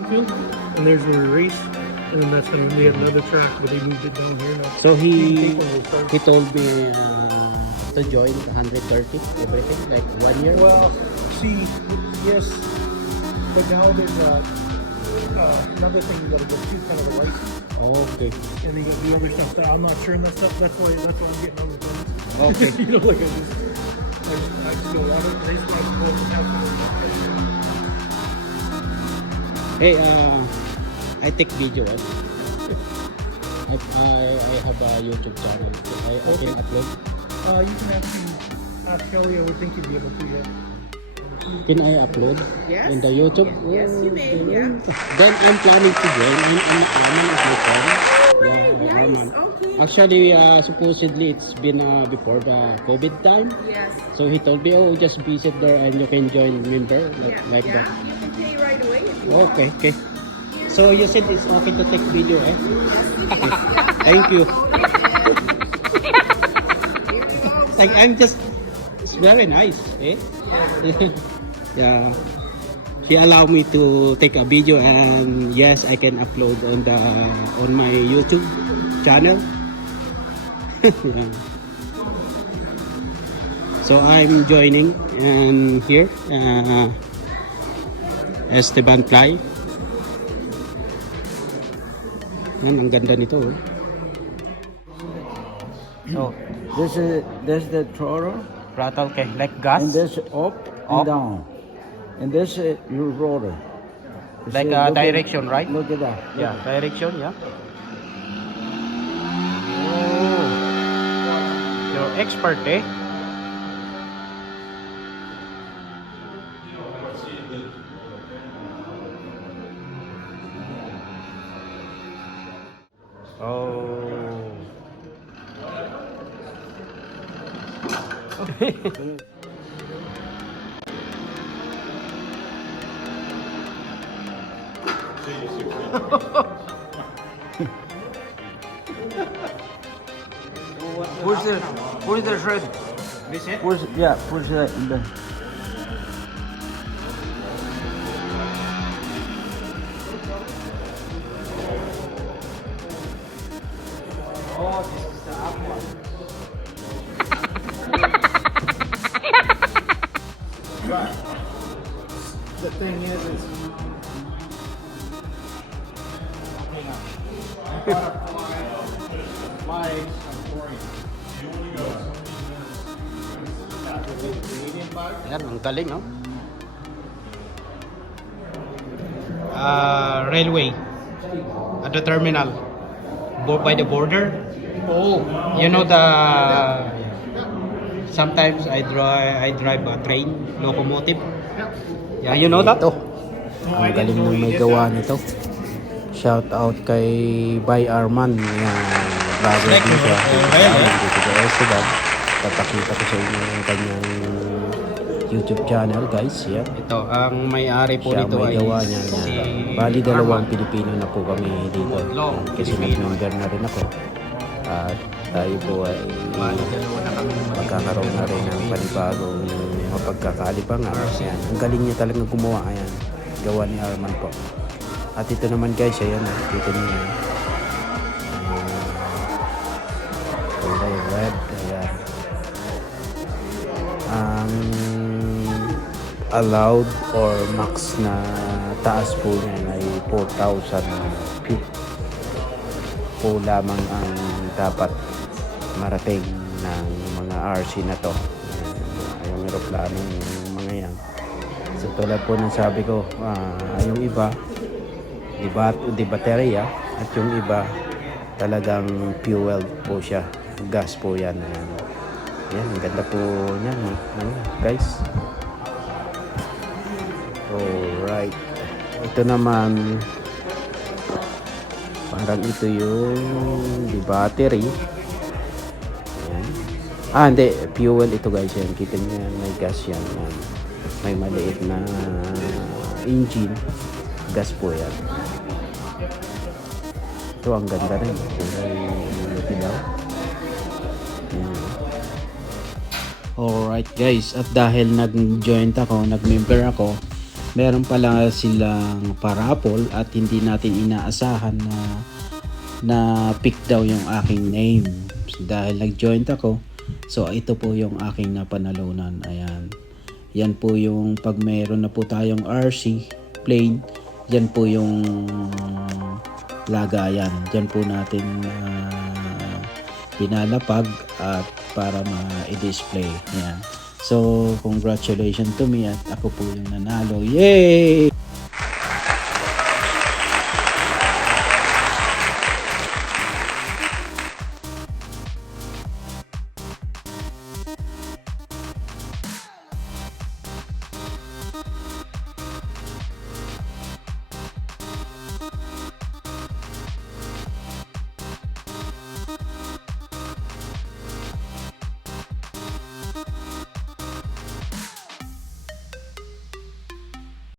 outfield, and there's where we race. And then that's when we had another track, but they moved it down here now. So You can take one of those cars. he told me to join 130 everything like 1 year. Well, see, yes, but now there's another thing you got to go to, kind of a license, Okay. and you got to do other stuff that I'm not sure in that stuff. That's why I'm getting on the phone. Okay. You know, like I just don't want it. I just want to go and have Hey, I take video. Right? I have a YouTube channel. I can upload. You can ask Kelly. I would think you'd be able to, yeah. Can I upload Yes. in the YouTube? Yes, you may, Okay. yeah. Then I'm planning to join. I'm Arman of my friend. Nice, Arman. okay. Actually, supposedly it's been before the COVID time. Yes. So he told me, oh, just visit there and you can join member like Yeah, that. you can pay right away if you want. Okay, okay. So you said it's okay to take video, eh? Thank you. Like I'm just, it's very nice, eh? Yeah. She allowed me to take a video, and yes, I can upload on my YouTube channel. Yeah. So I'm joining and here Esteban Fly. Yan, ang ganda nito. Oh. This the throttle, Throttle, okay, like gas, and this up Up. and down, and this your rotor. You like see, a look at- direction, right? Look at that. Yeah, direction, yeah. Oh, you're expert, eh? Oh. Push the shred. This it? Push, yeah, push that in there. Oh, this is the up one. But the thing is hang on. I got a flag on Korean. Canadian flag? Yan, ang galing, no? Railway at the terminal by the border. Oh, You know the sometimes I drive a train locomotive. Yeah, you know that? Ang galing ng may gawa nito. Shout out kay Bay Arman. Yan, vlogger din siya. Dito sa Esteban. Papakita ko sa inyo yung kanyang YouTube channel, guys. Yan. Ito, ang may-ari po Siya nito may ay gawa niya. si Bali, dalawang Arman. Pilipino na po kami dito. Kasi nag-member na rin ako. At tayo po ay Bali, dalawa na kami. magkakaroon na rin ng panibagong mapagkakalibangan. Yan. Ang galing niya talaga gumawa. Ayan. Gawa ni Arman po. At ito naman guys, ayan. Dito niya. Kulay red. Ayan. Ang allowed or max na taas po niya ay 4,000 feet po lamang ang dapat marating ng mga RC na to. Yung aeroplano, yung mga yan. So tulad po ng sabi ko, yung iba di baterya at yung iba talagang fuel po siya, gas po yan. Yan, ang ganda po niyan, guys. Alright, ito naman parang ito yung di battery. Ayan. Hindi, fuel ito guys. Yan, kita niyo yan, may gas yan. May maliit na engine, gas po yan. Ito ang ganda rin, kulay dilaw. Alright guys, at dahil nag-join ako, nag-member ako, meron pala silang parapol at hindi natin inaasahan na pick daw yung aking name. Dahil nag-joint ako, so ito po yung aking napanalunan. Ayan. Yan po yung pag meron na po tayong RC plane, yan po yung lagayan. Diyan po natin pinalapag at para ma-display. Ayan. So, congratulations to me at ako po yung nanalo. Yay!